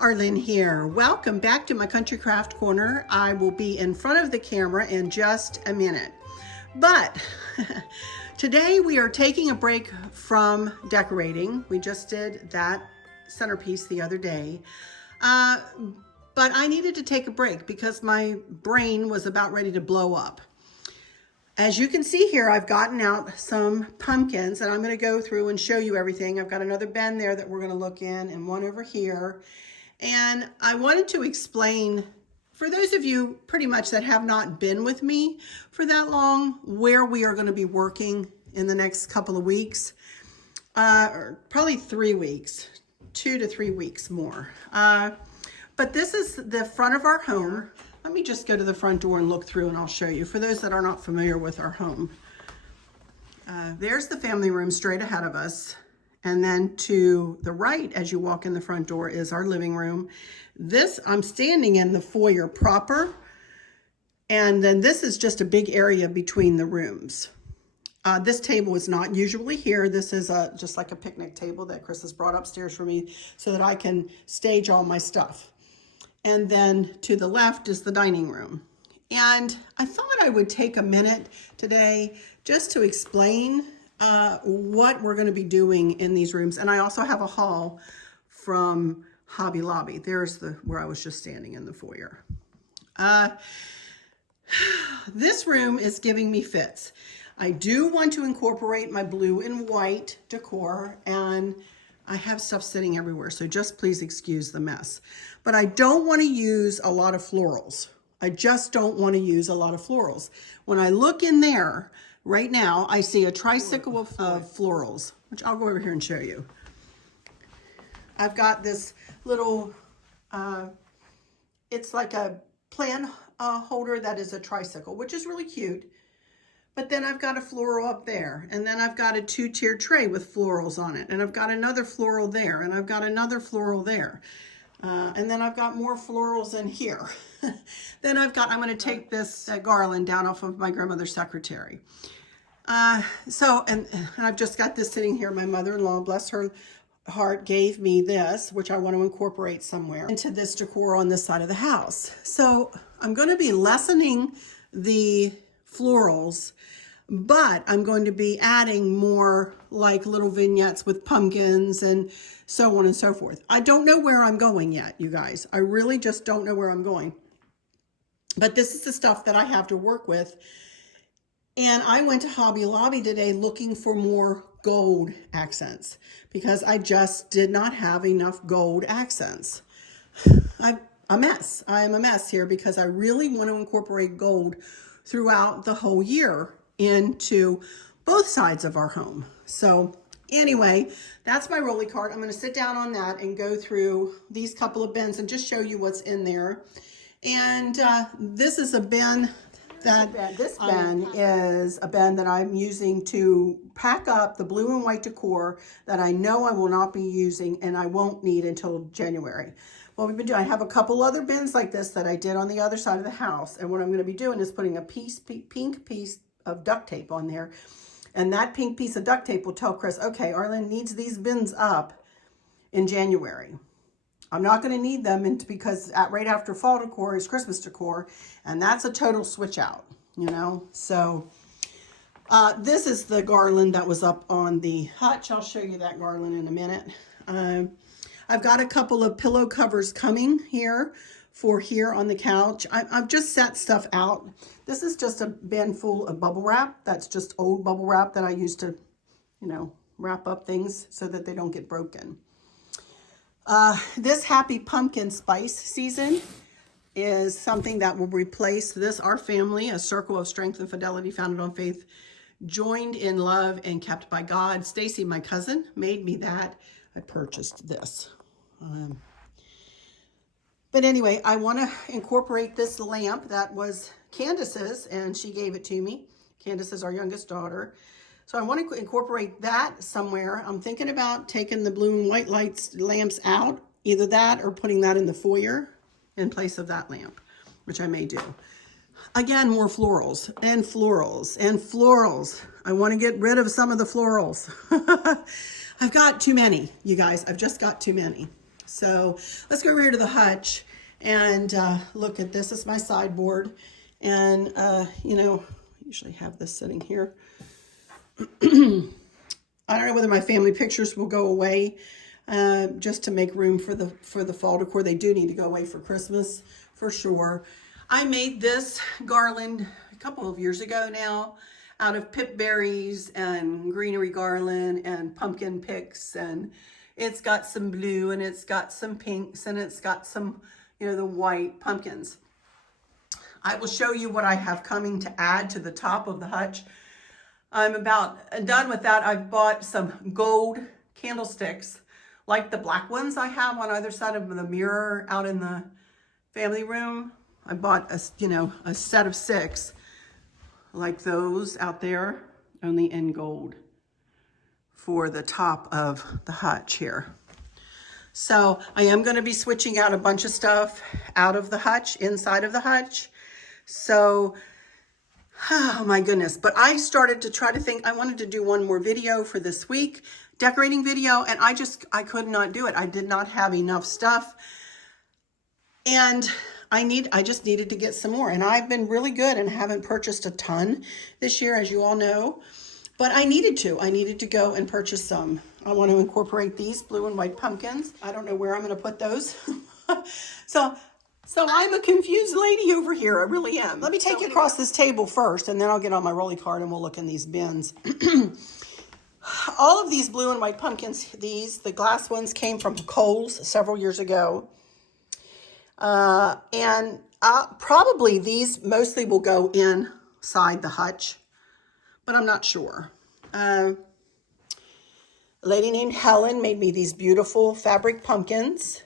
Arlene here. Welcome back to my Country Craft Corner. I will be in front of the camera in just a minute. But today we are taking a break from decorating. We just did that centerpiece the other day. But I needed to take a break because my brain was about ready to blow up. As you can see here, I've gotten out some pumpkins and I'm going to go through and show you everything. I've got another bin there that we're going to look in and one over here. And I wanted to explain, for those of you pretty much that have not been with me for that long, where we are going to be working in the next couple of weeks, probably 3 weeks, 2 to 3 weeks more. But this is the front of our home. Let me just go to the front door and look through and I'll show you. For those that are not familiar with our home, there's the family room straight ahead of us. And then to the right, as you walk in the front door, is our living room. I'm standing in the foyer proper. And then this is just a big area between the rooms. This table is not usually here. This is just like a picnic table that Chris has brought upstairs for me so that I can stage all my stuff. And then to the left is the dining room. And I thought I would take a minute today just to explain what we're going to be doing in these rooms. And I also have a haul from Hobby Lobby. There's where I was just standing in the foyer. This room is giving me fits. I do want to incorporate my blue and white decor, and I have stuff sitting everywhere, so just please excuse the mess. But I don't want to use a lot of florals. I just don't want to use a lot of florals. When I look in there, right now, I see a tricycle of florals, which I'll go over here and show you. I've got this little, it's like a plant holder that is a tricycle, which is really cute. But then I've got a floral up there, and then I've got a 2-tier tray with florals on it, and I've got another floral there, and I've got another floral there. And then I've got more florals in here. Then I'm going to take this garland down off of my grandmother's secretary. And I've just got this sitting here. My mother-in-law, bless her heart, gave me this, which I want to incorporate somewhere into this decor on this side of the house. So I'm going to be lessening the florals, but I'm going to be adding more like little vignettes with pumpkins and so on and so forth. I don't know where I'm going yet, you guys. I really just don't know where I'm going. But this is the stuff that I have to work with. And I went to Hobby Lobby today looking for more gold accents because I just did not have enough gold accents. I'm a mess. I am a mess here because I really want to incorporate gold throughout the whole year into both sides of our home. So anyway, that's my rolly cart. I'm going to sit down on that and go through these couple of bins and just show you what's in there. And this is a bin this bin is a bin that I'm using to pack up the blue and white decor that I know I will not be using and I won't need until January. What we've been doing, I have a couple other bins like this that I did on the other side of the house. And what I'm going to be doing is putting a pink piece of duct tape on there. And that pink piece of duct tape will tell Chris, okay, Arlen needs these bins up in January. I'm not going to need them because right after fall decor is Christmas decor, and that's a total switch out, you know. So this is the garland that was up on the hutch. I'll show you that garland in a minute. I've got a couple of pillow covers coming here for here on the couch. I've just set stuff out. This is just a bin full of bubble wrap. That's just old bubble wrap that I use to, you know, wrap up things so that they don't get broken. This Happy Pumpkin Spice season is something that will replace this. Our family, a circle of strength and fidelity founded on faith, joined in love and kept by God. Stacy, my cousin, made me that. I purchased this. But anyway, I want to incorporate this lamp that was Candace's, and she gave it to me. Candace is our youngest daughter. So I want to incorporate that somewhere. I'm thinking about taking the blue and white lamps out, either that or putting that in the foyer in place of that lamp, which I may do. Again, more florals and florals and florals. I want to get rid of some of the florals. I've got too many, you guys. I've just got too many. So let's go over here to the hutch and look at this. This is my sideboard. And, you know, I usually have this sitting here. I don't know whether my family pictures will go away just to make room for the fall decor. They do need to go away for Christmas for sure. I made this garland a couple of years ago now out of pip berries and greenery garland and pumpkin picks, and it's got some blue and it's got some pinks and it's got some, you know, the white pumpkins. I will show you what I have coming to add to the top of the hutch. I'm about done with that. I've bought some gold candlesticks, like the black ones I have on either side of the mirror out in the family room. I bought a set of 6, like those out there, only in gold, for the top of the hutch here. So I am going to be switching out a bunch of stuff out of the hutch, inside of the hutch. So oh my goodness. But I started to try to think, I wanted to do one more video for this week, decorating video, and I could not do it. I did not have enough stuff. And I just needed to get some more. And I've been really good and haven't purchased a ton this year, as you all know. But I needed to go and purchase some. I want to incorporate these blue and white pumpkins. I don't know where I'm going to put those. So I'm a confused lady over here. I really am. Let me take you across this table first, and then I'll get on my rolly cart and we'll look in these bins. All of these blue and white pumpkins, the glass ones, came from Kohl's several years ago. And probably these mostly will go inside the hutch, but I'm not sure. A lady named Helen made me these beautiful fabric pumpkins.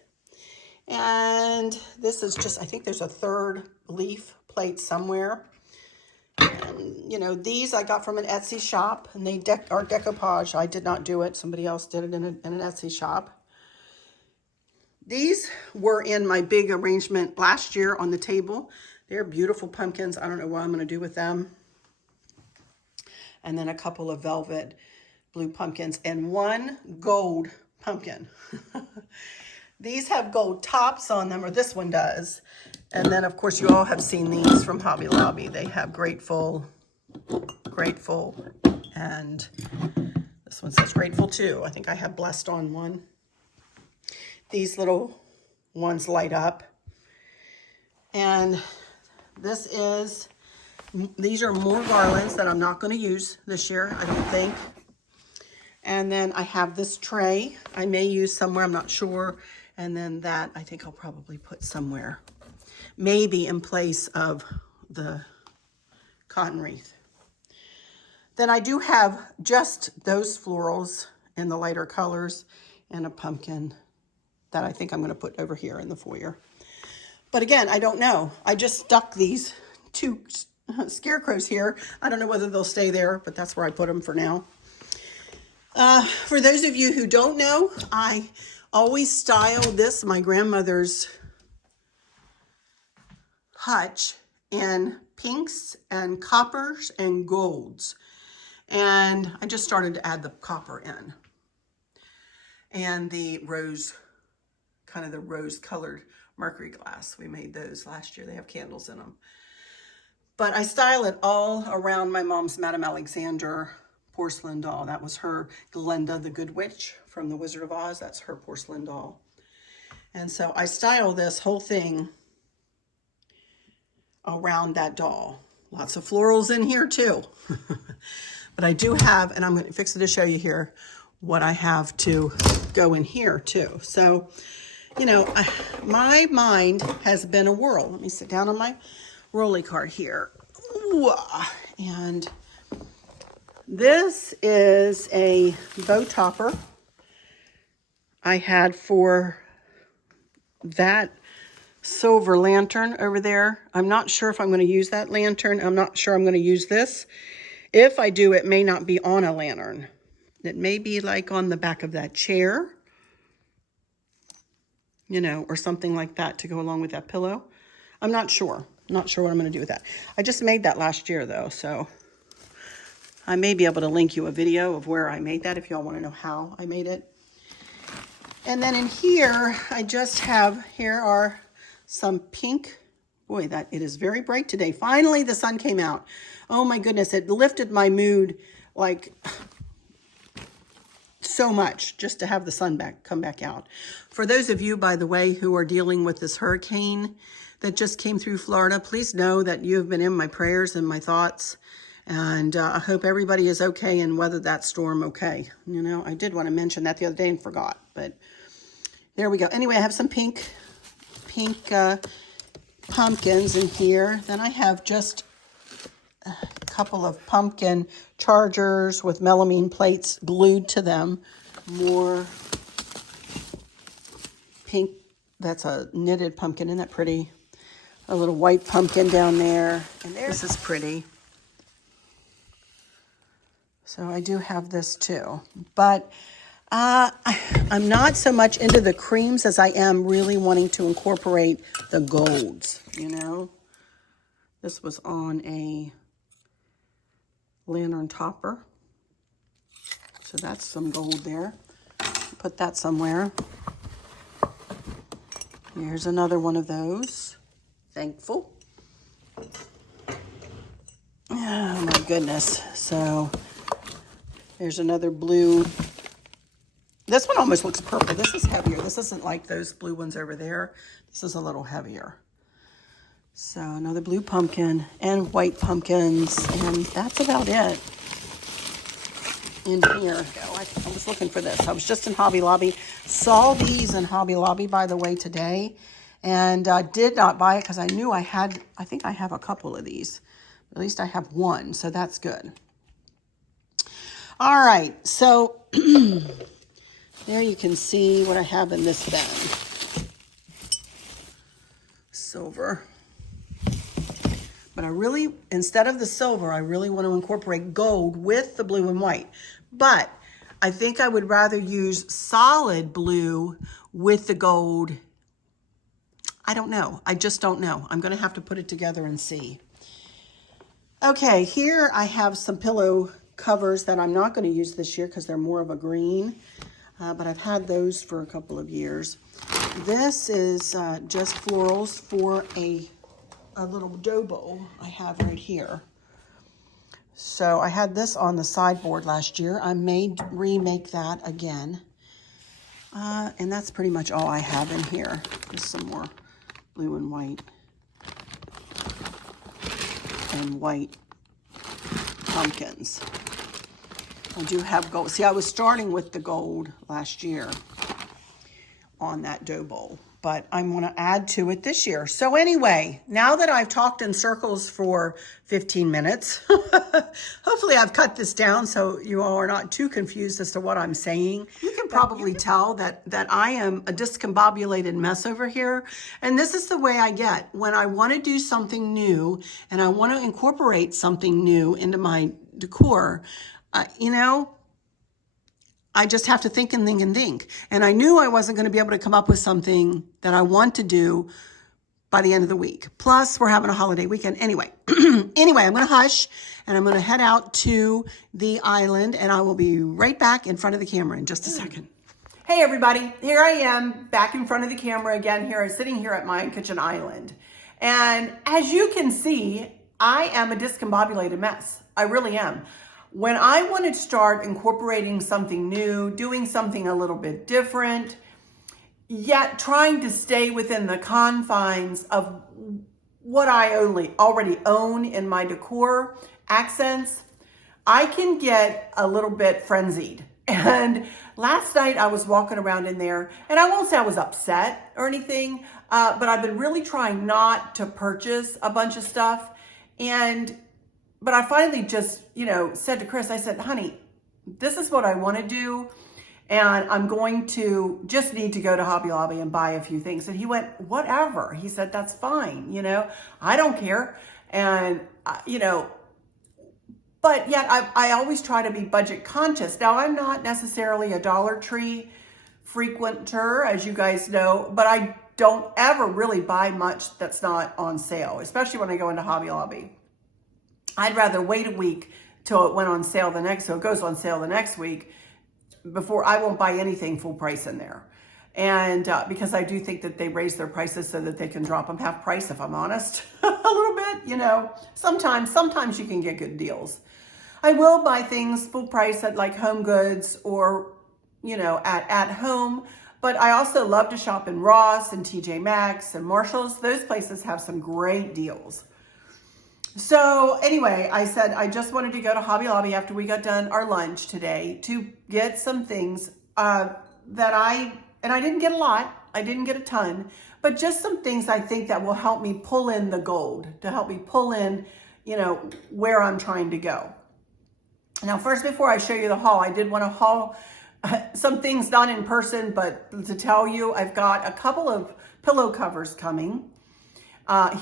And this is just, I think there's a 3rd leaf plate somewhere. And, you know, these I got from an Etsy shop, and they are decoupage. I did not do it. Somebody else did it in an Etsy shop. These were in my big arrangement last year on the table. They're beautiful pumpkins. I don't know what I'm going to do with them. And then a couple of velvet blue pumpkins and 1 gold pumpkin. These have gold tops on them, or this one does. And then, of course, you all have seen these from Hobby Lobby. They have Grateful, and this one says Grateful too. I think I have Blessed on one. These little ones light up. And these are more garlands that I'm not going to use this year, I don't think. And then I have this tray I may use somewhere, I'm not sure. And then that I think I'll probably put somewhere, maybe in place of the cotton wreath. Then I do have just those florals in the lighter colors and a pumpkin that I think I'm going to put over here in the foyer. But again, I don't know. I just stuck these 2 scarecrows here. I don't know whether they'll stay there, but that's where I put them for now. For those of you who don't know, I always styled this, my grandmother's hutch, in pinks and coppers and golds. And I just started to add the copper in. And the rose, kind of the rose colored mercury glass. We made those last year. They have candles in them. But I style it all around my mom's Madame Alexander porcelain doll. That was her Glinda the Good Witch from The Wizard of Oz. That's her porcelain doll. And so I style this whole thing around that doll. Lots of florals in here too. But I do have, and I'm going to fix it to show you here, what I have to go in here too. So, you know, my mind has been a whirl. Let me sit down on my rolly cart here. Ooh, and this is a bow topper I had for that silver lantern over there. I'm not sure if I'm going to use that lantern. I'm not sure I'm going to use this If I do, it may not be on a lantern. It may be like on the back of that chair, you know, or something like that to go along with that pillow. I'm not sure. Not sure what I'm going to do with that. I just made that last year though, so I may be able to link you a video of where I made that if y'all want to know how I made it. And then in here, I just have, here are some pink. Boy, that it is very bright today. Finally, the sun came out. Oh my goodness, it lifted my mood like so much just to have the sun come back out. For those of you, by the way, who are dealing with this hurricane that just came through Florida, please know that you have been in my prayers and my thoughts. And I hope everybody is okay and weathered that storm okay. You know, I did want to mention that the other day and forgot, but there we go. Anyway, I have some pink pumpkins in here. Then I have just a couple of pumpkin chargers with melamine plates glued to them. More pink. That's a knitted pumpkin. Isn't that pretty? A little white pumpkin down there. And this is pretty. So I do have this too. But I'm not so much into the creams as I am really wanting to incorporate the golds, you know. This was on a lantern topper. So that's some gold there. Put that somewhere. Here's another one of those. Thankful. Oh my goodness. So there's another blue. This one almost looks purple. This is heavier. This isn't like those blue ones over there. This is a little heavier. So another blue pumpkin and white pumpkins. And that's about it in here. I was looking for this. I was just in Hobby Lobby. Saw these in Hobby Lobby, by the way, today. And did not buy it because I knew I think I have a couple of these. At least I have one. So that's good. All right. So there you can see what I have in this bin. Silver. But I really, instead of the silver, I really want to incorporate gold with the blue and white. But I think I would rather use solid blue with the gold. I don't know. I just don't know. I'm going to have to put it together and see. Okay, here I have some pillow covers that I'm not going to use this year because they're more of a green. But I've had those for a couple of years. This is just florals for a little dough bowl I have right here. So I had this on the sideboard last year. I may remake that again. And that's pretty much all I have in here. Just some more blue and white. And white pumpkins. I do have gold. See, I was starting with the gold last year on that dough bowl, but I'm going to add to it this year. So anyway, now that I've talked in circles for 15 minutes, hopefully I've cut this down so you all are not too confused as to what I'm saying. You can probably tell that I am a discombobulated mess over here. And this is the way I get when I want to do something new and I want to incorporate something new into my decor. You know, I just have to think and think and think. And I knew I wasn't going to be able to come up with something that I want to do by the end of the week. Plus, we're having a holiday weekend. Anyway, I'm going to hush and I'm going to head out to the island and I will be right back in front of the camera in just a second. Hey, everybody. Here I am back in front of the camera again here, sitting here at my kitchen island. And as you can see, I am a discombobulated mess. I really am. When I want to start incorporating something new, doing something a little bit different, yet trying to stay within the confines of what I already own in my decor accents, I can get a little bit frenzied. And last night I was walking around in there, and I won't say I was upset or anything, but I've been really trying not to purchase a bunch of stuff. But I finally just, said to Chris, I said, honey, this is what I want to do. And I'm going to just need to go to Hobby Lobby and buy a few things. And he went, whatever. He said, that's fine. I don't care. And, but yet I always try to be budget conscious. Now, I'm not necessarily a Dollar Tree frequenter, as you guys know, but I don't ever really buy much that's not on sale, especially when I go into Hobby Lobby. I'd rather wait a week till it went on sale so it goes on sale the next week before. I won't buy anything full price in there. And because I do think that they raise their prices so that they can drop them half price, if I'm honest, a little bit, you know. Sometimes you can get good deals. I will buy things full price at like Home Goods or, you know, at home. But I also love to shop in Ross and TJ Maxx and Marshalls. Those places have some great deals. So anyway, I said I just wanted to go to Hobby Lobby after we got done our lunch today to get some things and I didn't get a lot. I didn't get a ton, but just some things I think that will help me pull in the gold, to help me pull in, you know, where I'm trying to go. Now, first, before I show you the haul, I did want to haul some things not in person, but to tell you, I've got a couple of pillow covers coming.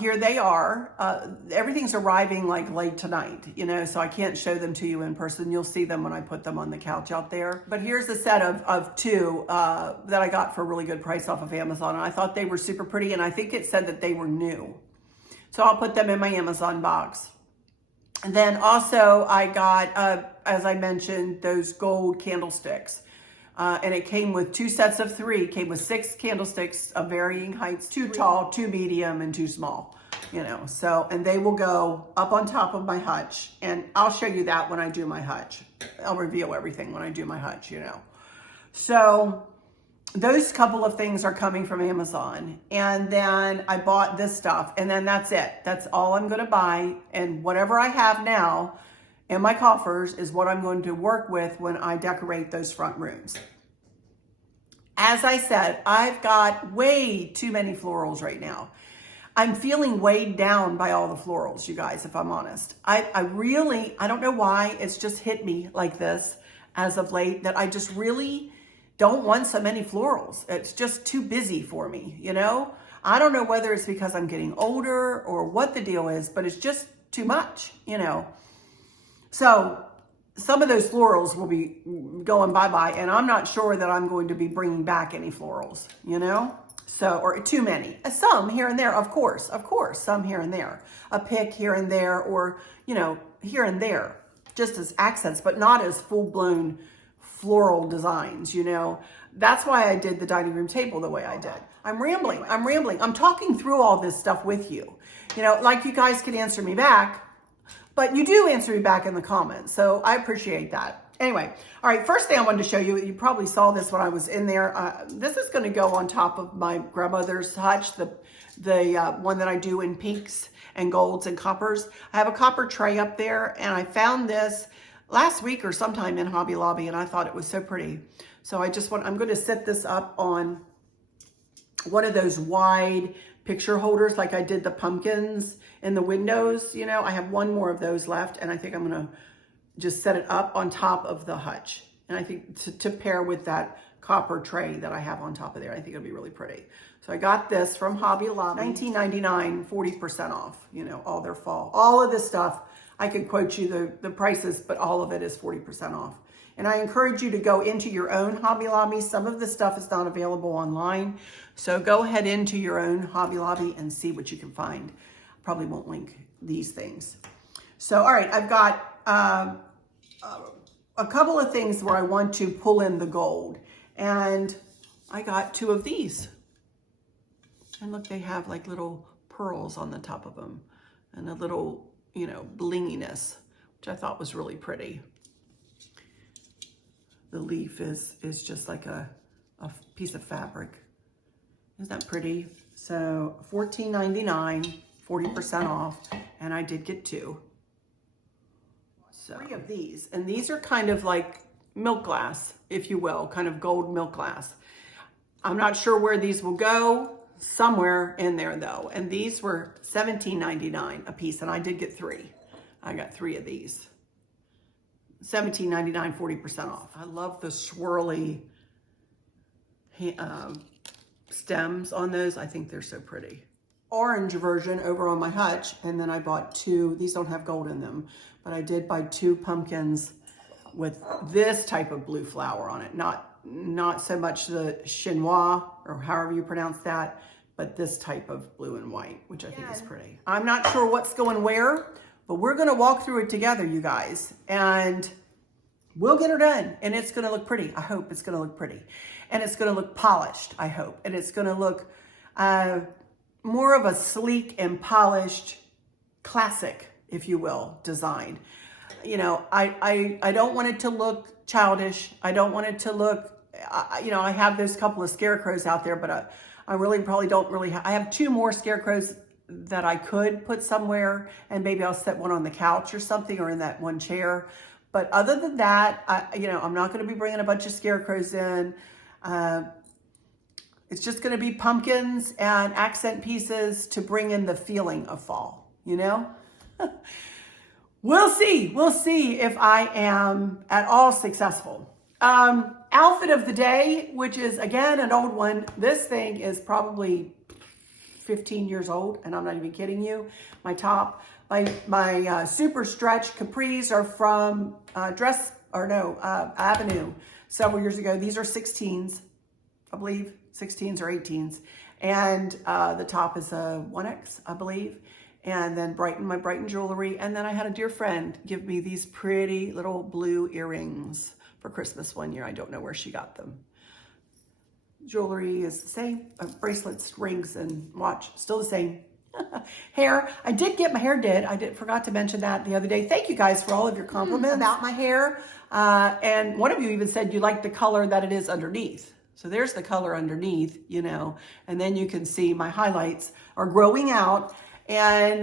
Here they are. Everything's arriving like late tonight, you know, so I can't show them to you in person. You'll see them when I put them on the couch out there. But here's a set of two that I got for a really good price off of Amazon. And I thought they were super pretty, and I think it said that they were new. So I'll put them in my Amazon box. And then also I got, as I mentioned, those gold candlesticks. And it came with 2 sets of 3. It came with 6 candlesticks of varying heights, 2 tall, 2 medium, and 2 small, you know. So, and they will go up on top of my hutch. And I'll show you that when I do my hutch. I'll reveal everything when I do my hutch, you know. So those couple of things are coming from Amazon. And then I bought this stuff, and then that's it. That's all I'm going to buy. And whatever I have now in my coffers is what I'm going to work with when I decorate those front rooms. As I said, I've got way too many florals right now. I'm feeling weighed down by all the florals, you guys, if I'm honest. I don't know why it's just hit me like this as of late, that I just really don't want so many florals. It's just too busy for me, you know? I don't know whether it's because I'm getting older or what the deal is, but it's just too much, you know? So some of those florals will be going bye-bye, and I'm not sure that I'm going to be bringing back any florals, you know? So, or too many. Some here and there, of course, some here and there. A pick here and there, or, you know, here and there, just as accents, but not as full-blown floral designs, you know? That's why I did the dining room table the way I did. I'm rambling. I'm talking through all this stuff with you. You know, like you guys can answer me back, but you do answer me back in the comments, so I appreciate that. Anyway, all right, first thing I wanted to show you, you probably saw this when I was in there. This is going to go on top of my grandmother's hutch, the one that I do in pinks and golds and coppers. I have a copper tray up there, and I found this last week or sometime in Hobby Lobby, and I thought it was so pretty. So I'm going to set this up on one of those wide picture holders like I did the pumpkins in the windows, you know. I have one more of those left, and I think I'm going to just set it up on top of the hutch. And I think to pair with that copper tray that I have on top of there, I think it'll be really pretty. So I got this from Hobby Lobby, $19.99, 40% off, you know, all their fall. All of this stuff, I could quote you the prices, but all of it is 40% off. And I encourage you to go into your own Hobby Lobby. Some of the stuff is not available online. So go ahead into your own Hobby Lobby and see what you can find. Probably won't link these things. So, all right, I've got a couple of things where I want to pull in the gold. And I got 2 of these. And look, they have like little pearls on the top of them. And a little, you know, blinginess, which I thought was really pretty. The leaf is just like a piece of fabric. Isn't that pretty? So $14.99, 40% off, and I did get 2. So 3 of these, and these are kind of like milk glass, if you will, kind of gold milk glass. I'm not sure where these will go, somewhere in there though. And these were $17.99 a piece, and I did get 3. I got 3 of these. $17.99, 40% off. I love the swirly stems on those. I think they're so pretty. orange version over on my hutch, and then I bought 2. These don't have gold in them, but I did buy 2 pumpkins with this type of blue flower on it. Not so much the chinois, or however you pronounce that, but this type of blue and white, which I think is pretty. I'm not sure what's going where, but we're gonna walk through it together, you guys, and we'll get her done, and it's gonna look pretty. I hope it's gonna look pretty. And it's gonna look polished, I hope. And it's gonna look more of a sleek and polished, classic, if you will, design. You know, I don't want it to look childish. I don't want it to look, you know, I have those couple of scarecrows out there, but I really probably don't really I have 2 more scarecrows that I could put somewhere, and maybe I'll set one on the couch or something, or in that one chair. But other than that, you know, I'm not going to be bringing a bunch of scarecrows in. It's just going to be pumpkins and accent pieces to bring in the feeling of fall, you know? We'll see. We'll see if I am at all successful. Outfit of the day, which is, again, an old one. This thing is probably 15 years old, and I'm not even kidding you. My top, my super stretch capris are from Avenue several years ago. These are 16s, I believe, 16s or 18s. And the top is a 1X, I believe. And then my Brighton jewelry. And then I had a dear friend give me these pretty little blue earrings for Christmas one year. I don't know where she got them. Jewelry is the same. Bracelets, rings, and watch, still the same. Hair, I did get my hair did. Forgot to mention that the other day. Thank you guys for all of your compliments about my hair. And one of you even said you like the color that it is underneath. So there's the color underneath, you know, and then you can see my highlights are growing out. And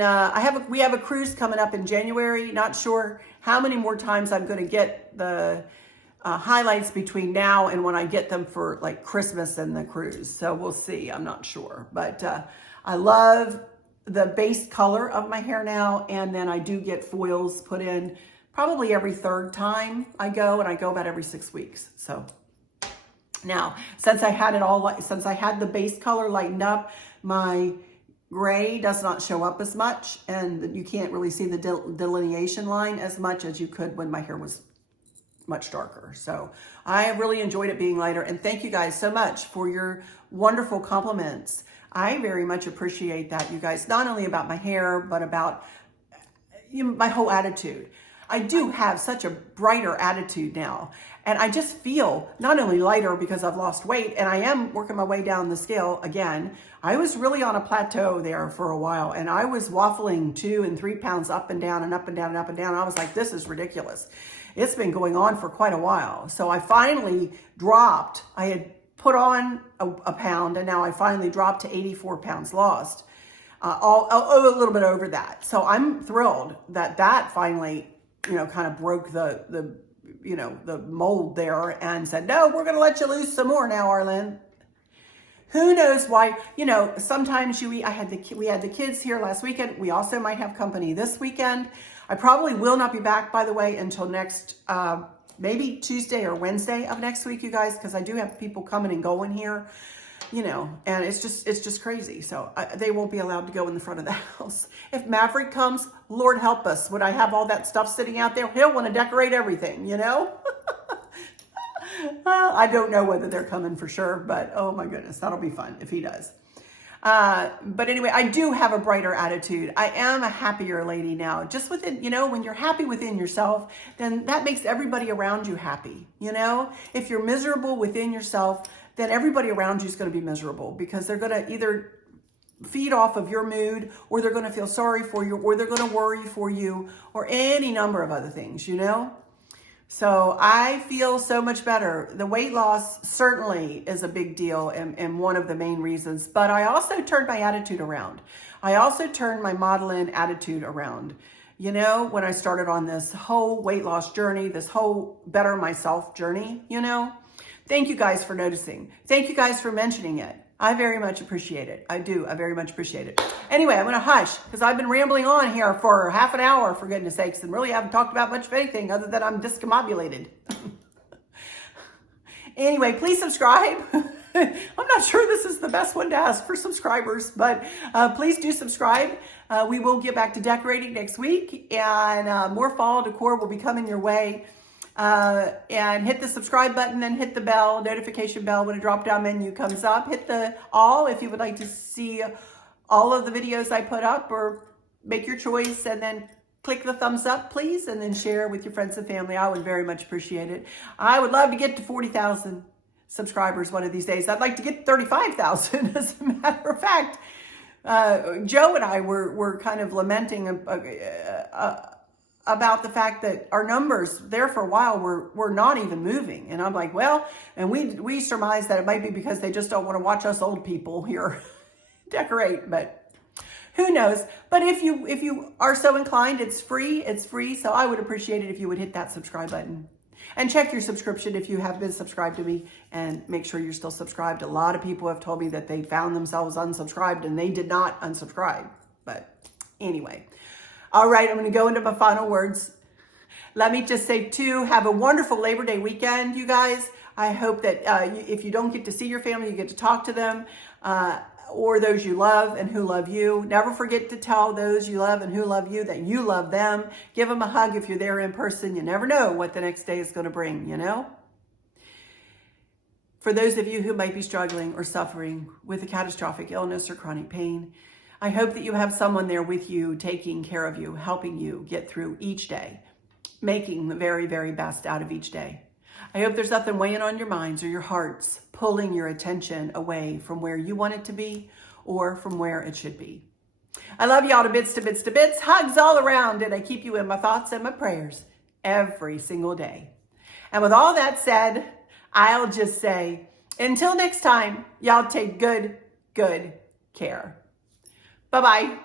we have a cruise coming up in January. Not sure how many more times I'm going to get the highlights between now and when I get them for like Christmas and the cruise. So we'll see. I'm not sure. But I love the base color of my hair now. And then I do get foils put in probably every 3rd time I go, and I go about every 6 weeks. So now, since I had the base color lightened up, my gray does not show up as much, and you can't really see the delineation line as much as you could when my hair was much darker. So I really enjoyed it being lighter, and thank you guys so much for your wonderful compliments. I very much appreciate that, you guys, not only about my hair, but about my whole attitude. I do have such a brighter attitude now, and I just feel not only lighter because I've lost weight, and I am working my way down the scale again. I was really on a plateau there for a while, and I was waffling 2 and 3 pounds up and down and up and down and up and down. I was like, this is ridiculous. It's been going on for quite a while. So I finally dropped. I had put on a pound, and now I finally dropped to 84 pounds lost. A little bit over that. So I'm thrilled that finally, you know, kind of broke the mold there and said, no, we're going to let you lose some more now, Arlen. Who knows why, you know, sometimes we had the kids here last weekend. We also might have company this weekend. I probably will not be back, by the way, until next, maybe Tuesday or Wednesday of next week, you guys, because I do have people coming and going here, you know, and it's just crazy. So they won't be allowed to go in the front of the house. If Maverick comes, Lord help us. Would I have all that stuff sitting out there? He'll want to decorate everything, you know? I don't know whether they're coming for sure, but oh my goodness, that'll be fun if he does. But anyway, I do have a brighter attitude. I am a happier lady now. Just within, you know, when you're happy within yourself, then that makes everybody around you happy. You know, if you're miserable within yourself, then everybody around you is going to be miserable, because they're going to either feed off of your mood, or they're going to feel sorry for you, or they're going to worry for you, or any number of other things, you know? So I feel so much better. The weight loss certainly is a big deal and one of the main reasons, but I also turned my attitude around. I also turned my modeling attitude around. You know, when I started on this whole weight loss journey, this whole better myself journey, you know, thank you guys for noticing. Thank you guys for mentioning it. I very much appreciate it. I do. I very much appreciate it. Anyway, I'm going to hush because I've been rambling on here for half an hour, for goodness sakes, and really haven't talked about much of anything other than I'm discombobulated. Anyway, please subscribe. I'm not sure this is the best one to ask for subscribers, but please do subscribe. We will get back to decorating next week, and more fall decor will be coming your way. And hit the subscribe button, then hit the bell, notification bell when a drop-down menu comes up. Hit the all if you would like to see all of the videos I put up, or make your choice, and then click the thumbs up, please, and then share with your friends and family. I would very much appreciate it. I would love to get to 40,000 subscribers one of these days. I'd like to get 35,000, as a matter of fact. Joe and I were kind of lamenting about the fact that our numbers there for a while were not even moving. And I'm like, well, and we surmise that it might be because they just don't want to watch us old people here decorate, but who knows? But if you are so inclined, it's free. So I would appreciate it if you would hit that subscribe button. And check your subscription if you have been subscribed to me, and make sure you're still subscribed. A lot of people have told me that they found themselves unsubscribed and they did not unsubscribe. But anyway. All right, I'm going to go into my final words. Let me just say, too, have a wonderful Labor Day weekend, you guys. I hope that if you don't get to see your family, you get to talk to them, or those you love and who love you. Never forget to tell those you love and who love you that you love them. Give them a hug if you're there in person. You never know what the next day is going to bring, you know? For those of you who might be struggling or suffering with a catastrophic illness or chronic pain, I hope that you have someone there with you, taking care of you, helping you get through each day, making the very, very best out of each day. I hope there's nothing weighing on your minds or your hearts, pulling your attention away from where you want it to be or from where it should be. I love y'all to bits, to bits, to bits. Hugs all around, and I keep you in my thoughts and my prayers every single day. And with all that said, I'll just say, until next time, y'all take good care. Bye-bye.